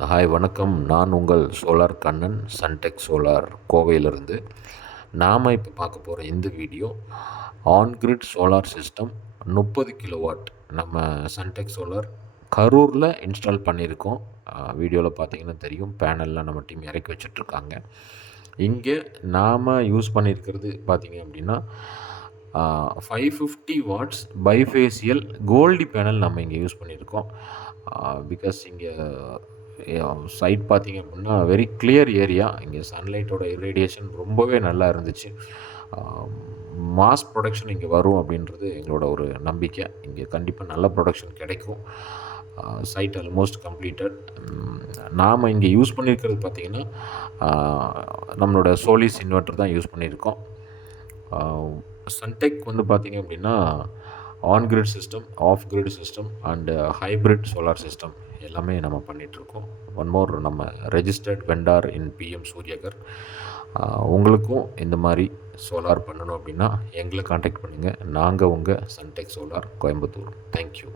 Hi வணக்கம். நான் உங்கள் சோலார் கண்ணன், சன்டெக் சோலார் கோவையிலிருந்து. நாம் இப்போ பார்க்க போகிற இந்த video on grid solar system 30 kilowatt நம்ம சன்டெக் சோலார் கரூரில் இன்ஸ்டால் பண்ணியிருக்கோம். வீடியோவில் பார்த்தீங்கன்னா தெரியும், பேனல்லாம் நம்ம டீம் இறக்கி வச்சிட்ருக்காங்க. இங்கே நாம் யூஸ் பண்ணியிருக்கிறது பார்த்திங்க அப்படின்னா 550 வாட்ஸ் பைஃபேசியல் கோல்டி பேனல் நம்ம இங்கே யூஸ் பண்ணியிருக்கோம். பிகாஸ் இங்கே சைட் பார்த்திங்க அப்படின்னா வெரி கிளியர் ஏரியா. இங்கே சன்லைட்டோட இரேடியேஷன் ரொம்பவே நல்லா இருந்துச்சு. மாஸ் ப்ரொடக்ஷன் இங்கே வரும் அப்படின்றது எங்களோட ஒரு நம்பிக்கை. இங்கே கண்டிப்பாக நல்ல ப்ரொடக்ஷன் கிடைக்கும். Site almost completed. நாம் இங்கே யூஸ் பண்ணியிருக்கிறது பார்த்திங்கன்னா நம்மளோட சோலிஸ் இன்வெர்ட்டர் தான் யூஸ் பண்ணியிருக்கோம். சன்டெக் வந்து பார்த்திங்க அப்படின்னா on grid system, of grid system and hybrid solar system எல்லாமே நம்ம பண்ணிகிட்ருக்கோம். ஒன் மோர், நம்ம ரெஜிஸ்டர்ட் வெண்டார் இன் பிஎம் சூரியகர். உங்களுக்கும் இந்த மாதிரி சோலார் பண்ணணும் அப்படின்னா எங்களை காண்டாக்ட் பண்ணுங்கள். நாங்கள் உங்கள் சன்டெக் சோலார் கோயம்புத்தூர். தேங்க்யூ.